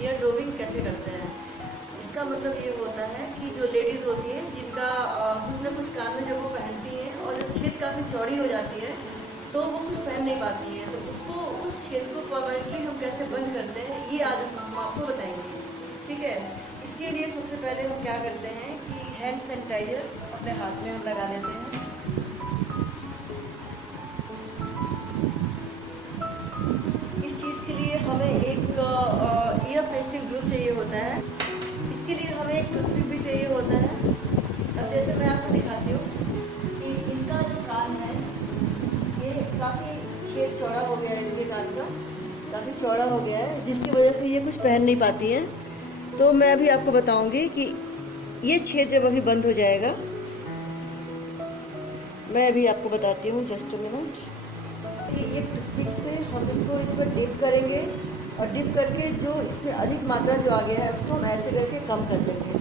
Year डोबिंग कैसे करते हैं। इसका मतलब ये होता है कि जो लेडीज़ होती हैं जिनका कुछ ना कुछ कान में जब वो पहनती हैं और जब छेद काफ़ी चौड़ी हो जाती है तो वो कुछ पहन नहीं पाती हैं, तो उसको उस छेद को परमानेंटली हम कैसे बंद करते हैं ये आज हम आपको बताएंगे। ठीक है, इसके लिए सबसे पहले हम क्या करते हैं कि हैंड सैनिटाइजर अपने हाथ में हम लगा लेते हैं। इस चीज़ के लिए हमें एक ईयर पेस्टिंग ग्लू चाहिए होता है। इसके लिए हमें एक टूथपिक भी चाहिए होता है। अब जैसे मैं आपको दिखाती हूँ कि इनका जो कान है ये काफ़ी छेद चौड़ा हो गया है, इनके कान का काफ़ी चौड़ा हो गया है जिसकी वजह से ये कुछ पहन नहीं पाती हैं। तो मैं अभी आपको बताऊंगी कि ये छेद जब अभी बंद हो जाएगा, मैं अभी आपको बताती हूँ, जस्ट अ मिनट। एक टूथपिक से हम इसको इस पर डिप करेंगे और डिप करके जो इसमें अधिक मात्रा जो आ गया है उसको हम ऐसे करके कम कर देंगे।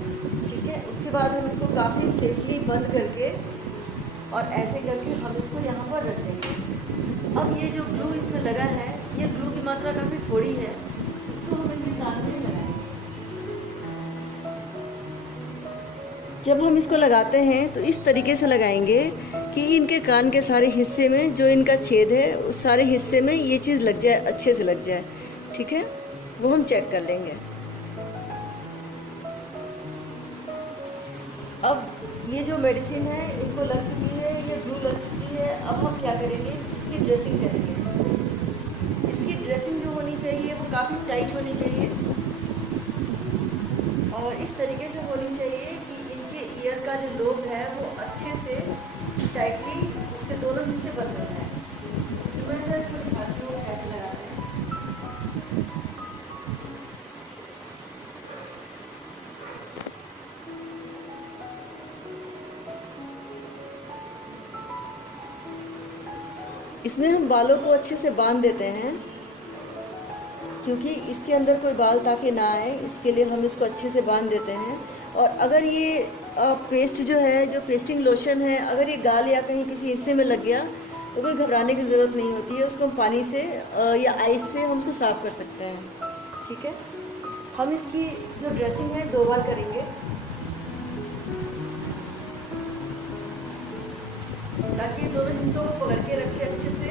ठीक है, उसके बाद हम इसको काफ़ी सेफली बंद करके और ऐसे करके हम इसको यहाँ पर रख देंगे। अब ये जो ग्लू इसमें लगा है, ये ग्लू की मात्रा काफ़ी थोड़ी है, इसको हम इनके कान में लगाएंगे। जब हम इसको लगाते हैं तो इस तरीके से लगाएंगे कि इनके कान के सारे हिस्से में जो इनका छेद है उस सारे हिस्से में ये चीज़ लग जाए, अच्छे से लग जाए। ठीक है, वो हम चेक कर लेंगे। अब ये जो मेडिसिन है इनको लग चुकी है, ये ग्लू लग चुकी है। अब हम क्या करेंगे, इसकी ड्रेसिंग करेंगे। इसकी ड्रेसिंग जो होनी चाहिए वो काफ़ी टाइट होनी चाहिए और इस तरीके से होनी चाहिए कि इनके ईयर का जो लोब है वो अच्छे से टाइटली उसके दोनों हिस्से बंद हो जाए। तो मैं आपको दिखाती हूँ कैसे लगाते हैं। इसमें हम बालों को अच्छे से बांध देते हैं क्योंकि इसके अंदर कोई बाल ताकि ना आए, इसके लिए हम इसको अच्छे से बांध देते हैं। और अगर ये पेस्ट जो है, जो पेस्टिंग लोशन है, अगर ये गाल या कहीं किसी हिस्से में लग गया तो कोई घबराने की ज़रूरत नहीं होती है। उसको हम पानी से या आइस से हम उसको साफ़ कर सकते हैं। ठीक है, हम इसकी जो ड्रेसिंग है 2 बार करेंगे ताकि दोनों हिस्सों को पकड़ के रखे अच्छे से।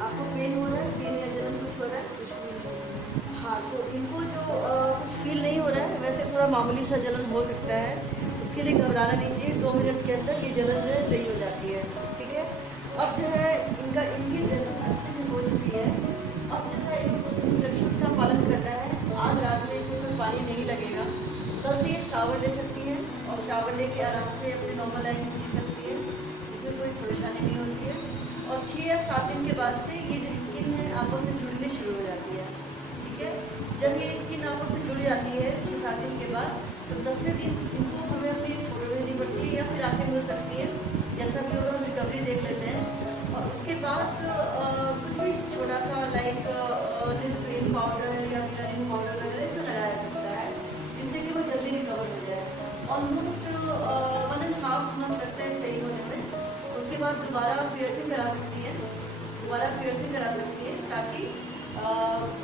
आपको पेन हो रहा है, पेन या जलन कुछ हो रहा है? हाँ, तो इनको जो कुछ फील नहीं हो रहा है, वैसे थोड़ा मामूली सा जलन हो सकता है, उसके लिए घबराना नहीं चाहिए। 2 मिनट के अंदर ये जलन जो है सही हो जाती है। ठीक है, अब जो है इनकी ड्रेसिंग अच्छे से हो चुकी है। अब जो है इनको कुछ इंस्ट्रक्शंस का पालन करना है। आज रात में इसमें कोई पानी नहीं लगेगा, कल से ये शावर ले सकती है और शावर लेके आराम से अपनी नॉर्मल लाइफ जी सकती है, इसमें कोई परेशानी नहीं होती है। और 6 या 7 दिन के बाद से ये जो स्किन है आपस में जुड़नी शुरू हो जाती है। ठीक है, जब ये स्किन आपस में जुड़ जाती है 6-7 दिन के बाद, तो 10वें दिन इनको हमें अपनी फोटो भेजनी पड़ती है या फिर आके मिल सकती है, जैसा कि अगर हम रिकवरी देख लेते हैं। और उसके बाद कुछ भी छोटा सा लाइक लिस्ट्रीन पाउडर या विटामिन पाउडर वगैरह इसमें लगाया सकता है जिससे कि वो जल्दी रिकवर हो जाए। ऑलमोस्ट 1.5 मंथ लगता है सही होने में। उसके बाद दोबारा पियर्सिंग करा सकती है, ताकि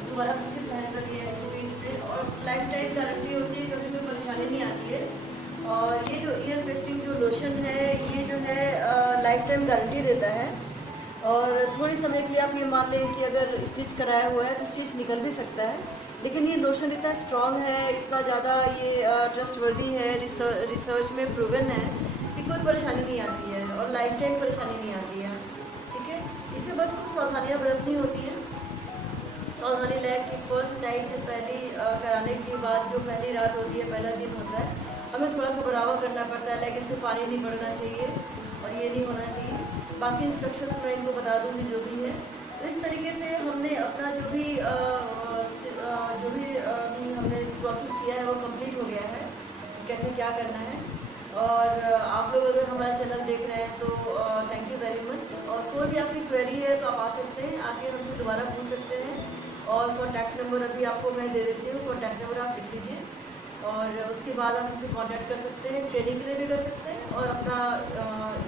दोबारा फिर से पहन सके कुछ भी इस पर। और लाइफ टाइम गारंटी होती है, कभी कोई परेशानी नहीं आती है। और ये जो ईयर पेस्टिंग जो लोशन है ये जो है लाइफ टाइम गारंटी देता है। और थोड़ी समय के लिए आप ये मान लें कि अगर स्टिच कराया हुआ है तो स्टिच निकल भी सकता है, लेकिन ये लोशन इतना स्ट्रॉन्ग है, इतना ज़्यादा ये ट्रस्टवर्दी है, रिसर्च में प्रूवन है कि कोई परेशानी नहीं आती है और लाइफ टाइम परेशानी नहीं आती है। ठीक है, इसमें बस कुछ सावधानियाँ बरतनी होती हैं। सावधानी लायक कि फर्स्ट नाइट पहली कराने के बाद जो पहली रात होती है, पहला दिन होता है, हमें थोड़ा सा बराबर करना पड़ता है, लाइक इसमें पानी नहीं पड़ना चाहिए और ये नहीं होना चाहिए। बाकी इंस्ट्रक्शंस मैं इनको बता दूँगी जो भी है। तो इस तरीके से हमने अपना जो भी अभी हमने प्रोसेस किया है वो कंप्लीट हो गया है, कैसे क्या करना है। और आप लोग अगर हमारा चैनल देख रहे हैं तो थैंक यू वेरी मच। और कोई भी आपकी क्वेरी है तो आप आ सकते हैं, आके हमसे दोबारा पूछ सकते हैं। और कॉन्टैक्ट नंबर अभी आपको मैं दे देती हूँ, कॉन्टैक्ट नंबर आप लिख लीजिए और उसके बाद आप हमसे कांटेक्ट कर सकते हैं, ट्रेनिंग के लिए भी कर सकते हैं और अपना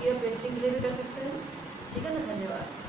ईयर पेस्टिंग के लिए भी कर सकते हैं। ठीक है ना, धन्यवाद।